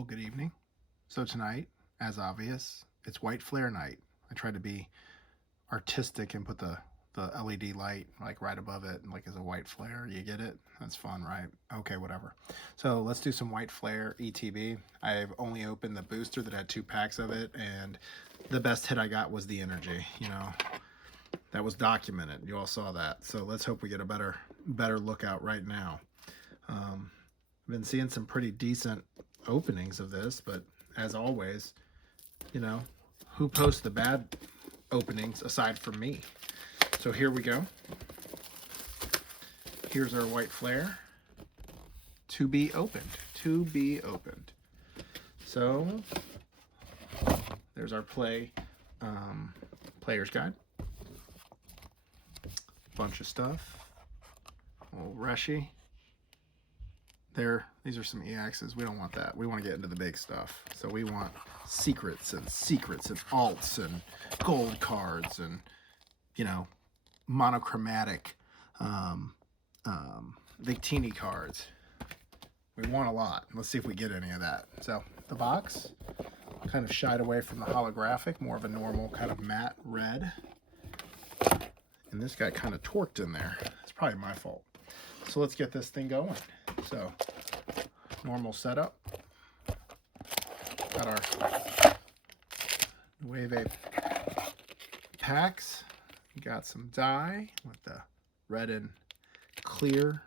Well, good evening. So tonight, as obvious, it's WhiteFlare night. I tried to be artistic and put the LED light like right above it, like as a white flare. You get it? That's fun, right? Okay, whatever. So let's do some WhiteFlare ETB. I've only opened the booster that had 2 packs of it, and the best hit I got was the energy. You know, that was documented. You all saw that. So let's hope we get a better lookout right now. I've been seeing some pretty decent openings of this, but as always, you know, who posts the bad openings aside from me? So here we go. Here's our WhiteFlare to be opened. To be opened. So there's our player's guide. Bunch of stuff. Little Reshi. There, these are some EXs. We don't want that. We want to get into the big stuff. So we want secrets and alts and gold cards and, you know, monochromatic Victini cards. We want a lot. Let's see if we get any of that. So the box kind of shied away from the holographic, more of a normal kind of matte red. And this got kind of torqued in there. It's probably my fault. So let's get this thing going. So, normal setup. Got our Nueve packs. We got some dye with the red and clear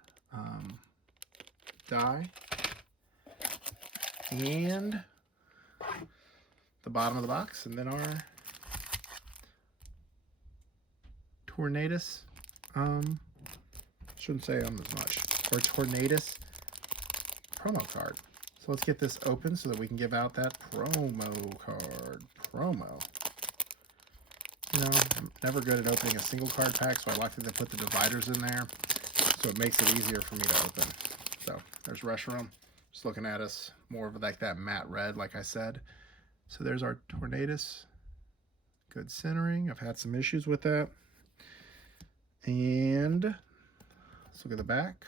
dye. And the bottom of the box. And then our Tornadus. Shouldn't say as much. Or Tornadus promo card. So let's get this open so that we can give out that promo card. Promo. You know, I'm never good at opening a single card pack, so I like that they put the dividers in there, so it makes it easier for me to open. So there's Reshiram, just looking at us, more of like that matte red, like I said. So there's our Tornadus. Good centering. I've had some issues with that. And let's look at the back.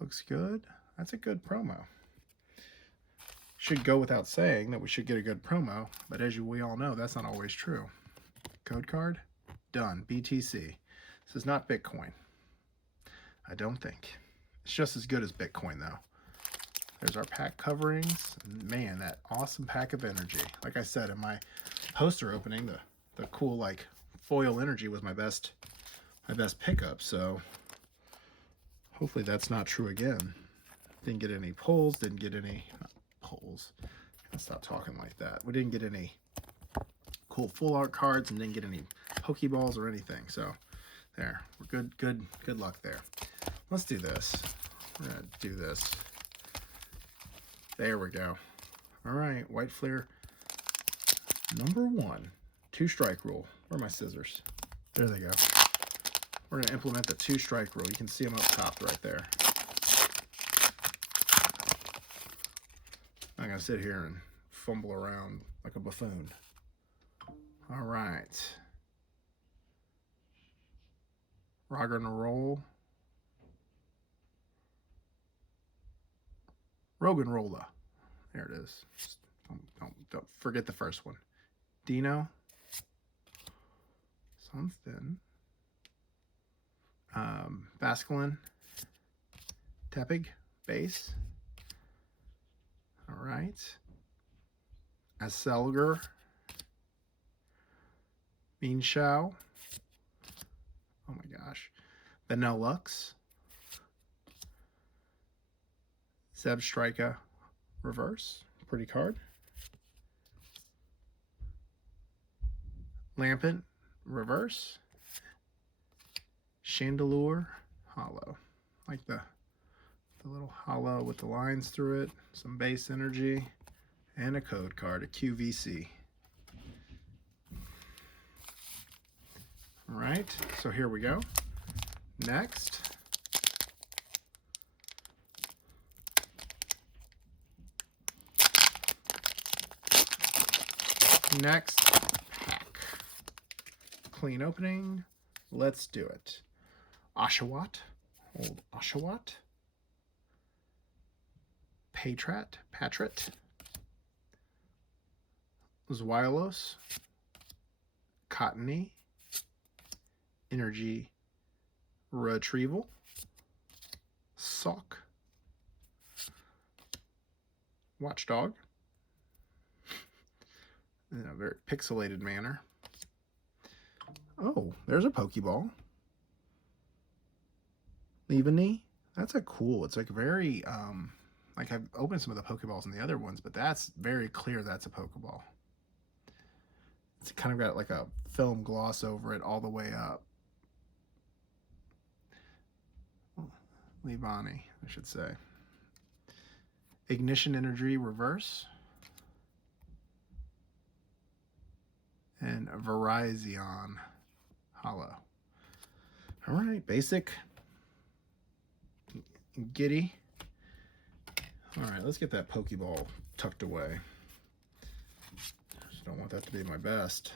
Looks good. That's a good promo. Should go without saying that we should get a good promo, but as we all know, that's not always true. Code card, done. BTC. This is not Bitcoin. I don't think. It's just as good as Bitcoin, though. There's our pack coverings. Man, that awesome pack of energy. Like I said, in my poster opening, the cool like foil energy was my best pickup, so hopefully that's not true again. Didn't get any pulls, didn't get any pulls. Let's stop talking like that. We didn't get any cool full art cards and didn't get any Pokeballs or anything. So there, we're good luck there. Let's do this. We're gonna do this. There we go. All right, WhiteFlare number 1, 2-strike rule. Where are my scissors? There they go. We're going to implement the 2-strike rule. You can see them up top right there. I'm not going to sit here and fumble around like a buffoon. All right. Rock and roll. Rogan Rolla. There it is. Just don't forget the first one. Dino. Something. Basculin, Tepig, base. All right. Aselger, Beanshao. Oh my gosh. Vanillux, Zebstrika, reverse. Pretty card. Lampent, reverse. Chandelure, hollow. Like the little hollow with the lines through it, some base energy, and a code card, a QVC. All right, so here we go. Next. Next pack. Clean opening. Let's do it. Oshawott, old Oshawott. Patrat, Zweilos, Cottony, Energy Retrieval, Sock, Watchdog, in a very pixelated manner. Oh, there's a Pokeball. Leaveney. That's a cool. It's like very, like I've opened some of the Pokeballs in the other ones, but that's very clear that's a Pokeball. It's kind of got like a film gloss over it all the way up. Leavani, I should say. Ignition Energy Reverse. And Virizion Hollow. All right, basic. Giddy. All right, let's get that Pokeball tucked away. Just don't want that to be my best.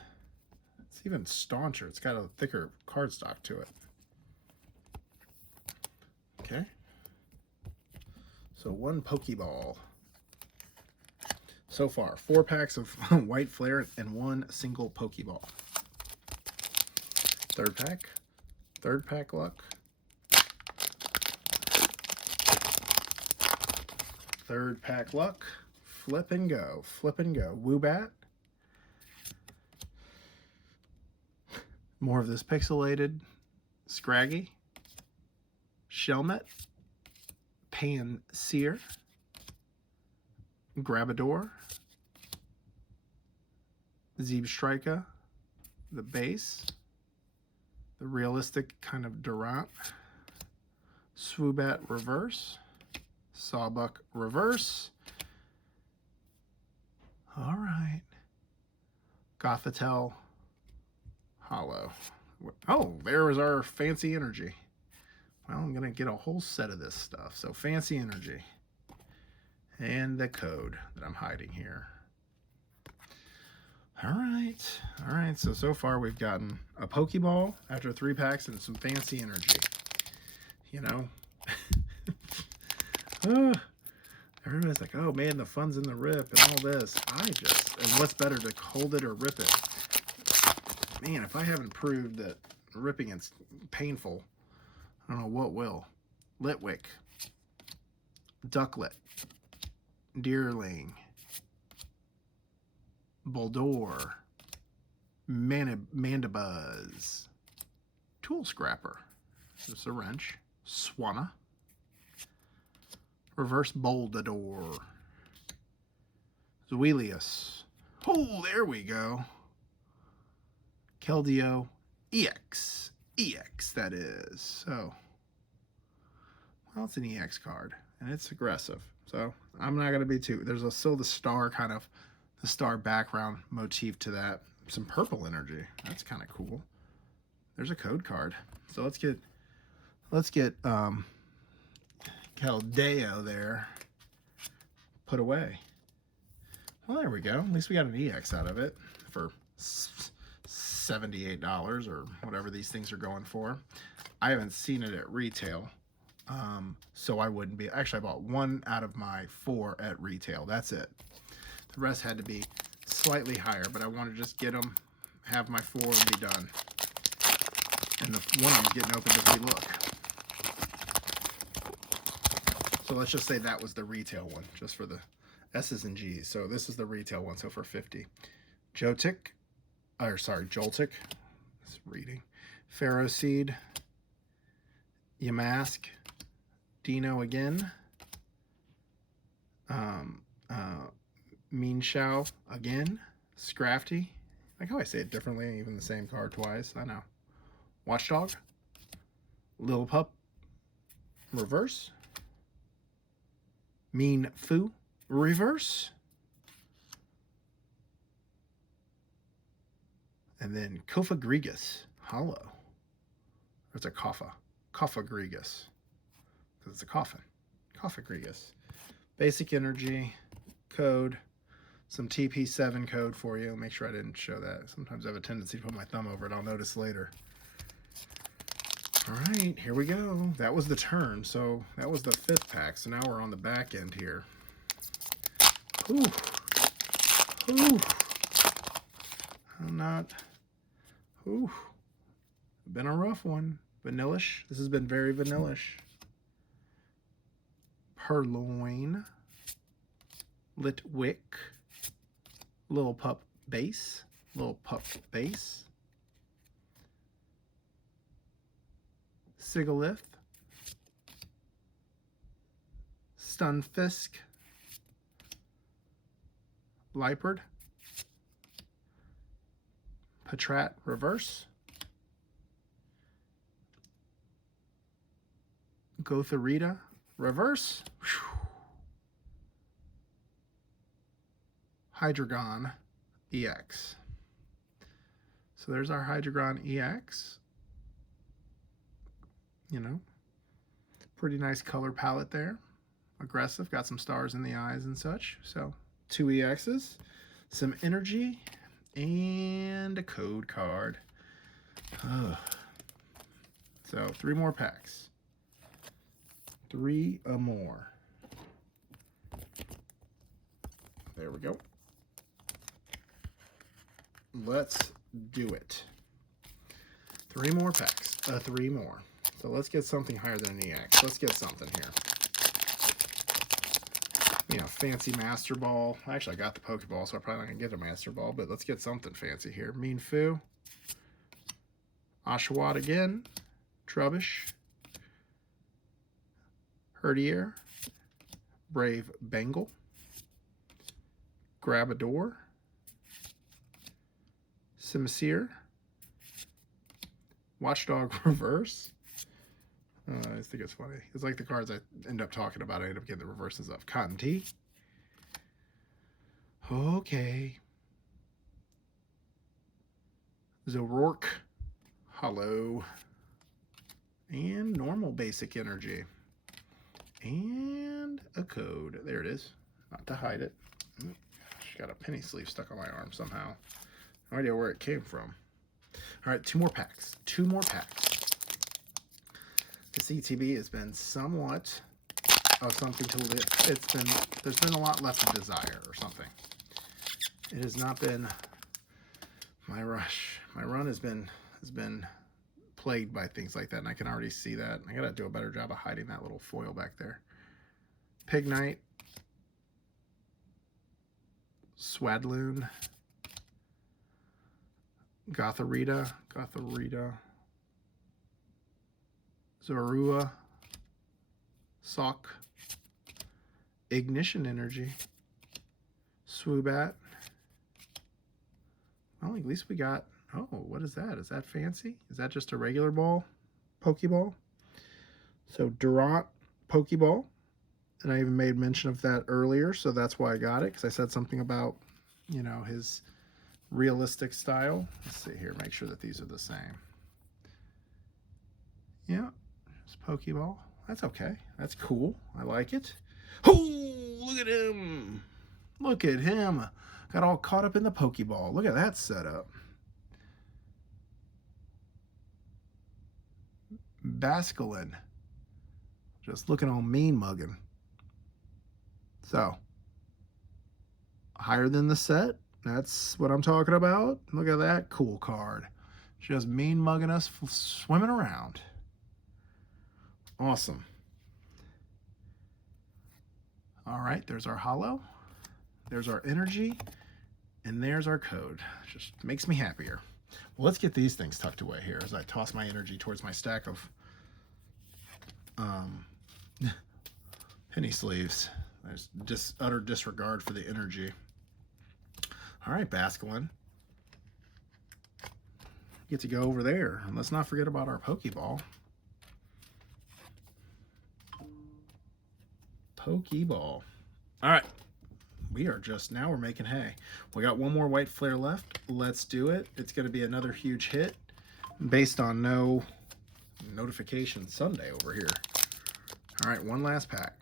It's even stauncher. It's got a thicker cardstock to it. Okay. So one Pokeball. So far, 4 packs of White Flare and 1 single Pokeball. Third pack luck. Third pack luck. Flip and go. Woobat. More of this pixelated. Scraggy. Shelmet. Panseer. Grabador. Zebstrika. The base. The realistic kind of Durant. Swoobat reverse. Sawbuck reverse. All right. Gothitelle hollow. Oh, there was our fancy energy. Well, I'm going to get a whole set of this stuff. So fancy energy. And the code that I'm hiding here. All right. So far we've gotten a Pokeball after 3 packs and some fancy energy. You know. Everybody's like, oh man, the fun's in the rip and all this. And what's better, to hold it or rip it? Man, if I haven't proved that ripping it's painful, I don't know what will. Litwick, Ducklet, Deerling, Boldore, Mandibuzz, Tool Scrapper, just a wrench, Swanna, Reverse Boldador, Zuelius. Oh, there we go. Keldeo EX. EX, that is. So, well, it's an EX card, and it's aggressive. So, I'm not going to be too... There's still the star kind of... The star background motif to that. Some purple energy. That's kind of cool. There's a code card. So, let's get Keldeo there put away. Well, there we go. At least we got an EX out of it for $78 or whatever these things are going for. I haven't seen it at retail, so I wouldn't be. Actually, I bought 1 out of my 4 at retail. That's it. The rest had to be slightly higher, but I want to just get them, have my 4 and be done. And the one I'm getting open as we look. So let's just say that was the retail one, just for the S's and G's. So this is the retail one, so for $50. Joltik. It's reading. Pharaoh Seed. Yamask. Dino again. Mean Shao again. Scrafty. I like how I say it differently, even the same card twice. I know. Watchdog. Lil Pup. Reverse. Mean Foo. Reverse. And then Kofa Grigus, hollow. Or it's a Kofa. Kofa Grigus. Because it's a coffin. Kofa Grigus. Basic energy. Code. Some TP7 code for you. Make sure I didn't show that. Sometimes I have a tendency to put my thumb over it. I'll notice later. All right, here we go. That was the turn. So that was the 5th pack. So now we're on the back end here. Ooh. Ooh. I'm not. Ooh. Been a rough one. Vanillish. This has been very vanillish. Purloin. Litwick. Little Pup Base. Little Pup Base. Sigalith. Stunfisk. Liepard. Patrat Reverse. Gotharita Reverse. Whew. Hydreigon EX. So there's our Hydreigon EX. You know, pretty nice color palette there. Aggressive, got some stars in the eyes and such. So 2 EXs, some energy, and a code card. Ugh. So 3 more packs. 3 more. There we go. Let's do it. 3 more packs. 3 more. So let's get something higher than an EX. Let's get something here. You know, fancy Master Ball. Actually, I got the Pokeball, so I'm probably not going to get a Master Ball, but let's get something fancy here. Mean Fu. Oshawott again. Trubbish. Herdier. Brave Bengal. Grabador. Simisear. Watchdog Reverse. I just think it's funny. It's like the cards I end up talking about, I end up getting the reverses of. Cotton Tea. Okay. Zoroark. Hollow. And normal basic energy. And a code. There it is. Not to hide it. She got a penny sleeve stuck on my arm somehow. No idea where it came from. All right, 2 more packs. 2 more packs. This ETB has been somewhat of something to live. There's been a lot left to desire or something. It has not been my rush. My run has been plagued by things like that, and I can already see that. I gotta do a better job of hiding that little foil back there. Pignite. Swadloon. Gotharita. Zorua. Sock. Ignition Energy. Swoobat. Well, at least we got... Oh, what is that? Is that fancy? Is that just a regular ball? Pokeball? So, Durant Pokeball. And I even made mention of that earlier, so that's why I got it, because I said something about, you know, his realistic style. Let's see here, make sure that these are the same. Yeah, it's Pokeball. That's okay. That's cool. I like it. Oh, look at him. Look at him. Got all caught up in the Pokeball. Look at that setup. Basculin. Just looking all mean mugging. So, higher than the set. That's what I'm talking about. Look at that cool card. Just mean mugging us swimming around. Awesome. All right, there's our holo. There's our energy. And there's our code. Just makes me happier. Well, let's get these things tucked away here as I toss my energy towards my stack of penny sleeves. There's just utter disregard for the energy. All right, Basculin. Get to go over there. And let's not forget about our Pokeball. Pokeball. All right. Now we're making hay. We got 1 more WhiteFlare left. Let's do it. It's going to be another huge hit based on no notification Sunday over here. All right, 1 last pack.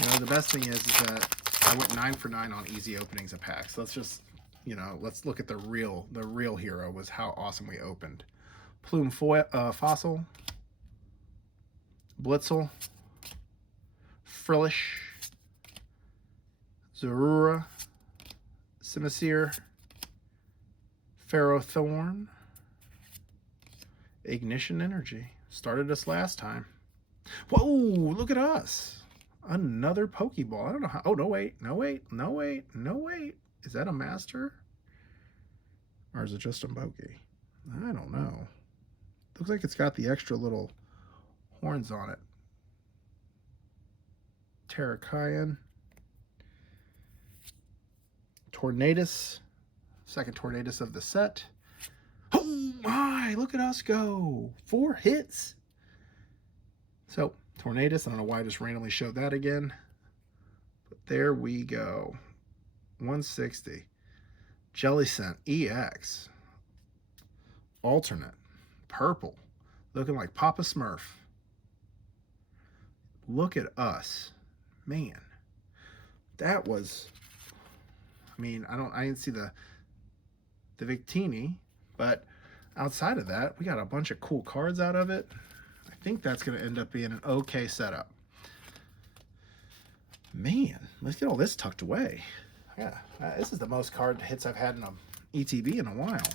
You know, the best thing is that I went 9 for 9 on easy openings of packs. Let's just, you know, let's look at the real hero was how awesome we opened. Plume Fossil, Blitzel, Frillish, Zorua, Simisear, Ferrothorn, Ignition Energy. Started us last time. Whoa, look at us. Another Pokeball. I don't know how. Oh, no, wait. No, wait. No, wait. No, wait. Is that a Master? Or is it just a Pokey? I don't know. Looks like it's got the extra little horns on it. Terrakion. Tornadus. Second Tornadus of the set. Oh my, look at us go. 4 hits. So, Tornadus, I don't know why I just randomly showed that again. But there we go. 160. Jellicent EX. Alternate. Purple. Looking like Papa Smurf. Look at us. Man. That was... I mean, I didn't see the Victini, but outside of that, we got a bunch of cool cards out of it. I think that's going to end up being an okay setup. Man, let's get all this tucked away. Yeah, this is the most card hits I've had in an ETB in a while.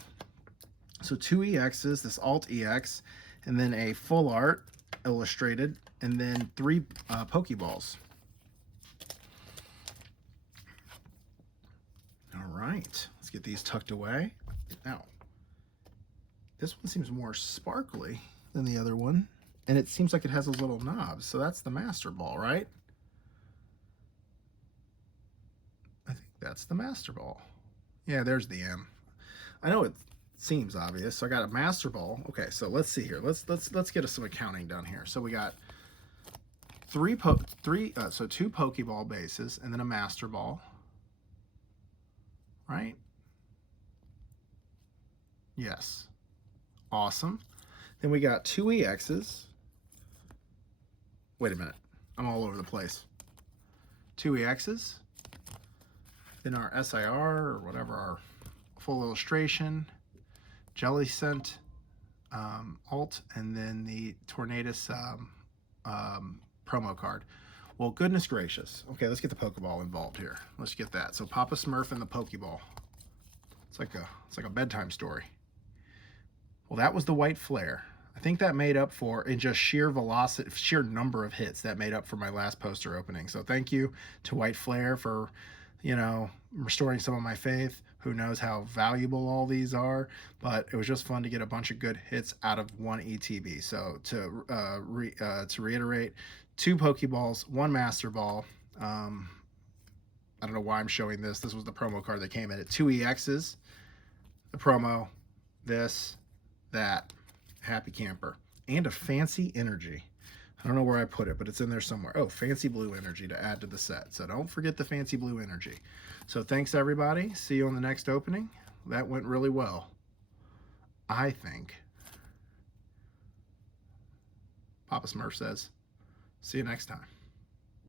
So 2 EXs, this Alt EX, and then a full art illustrated, and then 3 Pokeballs. All right, let's get these tucked away. Now, this one seems more sparkly than the other one, and it seems like it has those little knobs, so that's the Master Ball, right? I think that's the Master Ball. Yeah, there's the M. I know it seems obvious, so I got a Master Ball. Okay, so let's see here. Let's get us some accounting done here. So we got 2 Pokeball bases and then a Master Ball, right? Yes. Awesome. Then we got 2 EXs. Wait a minute. I'm all over the place. 2 EXs. Then our SIR, or whatever, our full illustration. Jellicent alt, and then the Tornadus promo card. Well, goodness gracious. Okay, let's get the Pokeball involved here. Let's get that. So Papa Smurf and the Pokeball. It's like a bedtime story. Well, that was the WhiteFlare. I think that made up for, in just sheer velocity, sheer number of hits, that made up for my last poster opening. So thank you to WhiteFlare for, you know, restoring some of my faith. Who knows how valuable all these are, but it was just fun to get a bunch of good hits out of one ETB. So to reiterate, 2 Pokeballs, 1 Master Ball. I don't know why I'm showing this. This was the promo card that came in it. 2 EXs, the promo, this, that, Happy Camper, and a Fancy Energy. I don't know where I put it, but it's in there somewhere. Oh, Fancy Blue Energy to add to the set. So don't forget the Fancy Blue Energy. So thanks, everybody. See you on the next opening. That went really well, I think. Papa Smurf says, see you next time.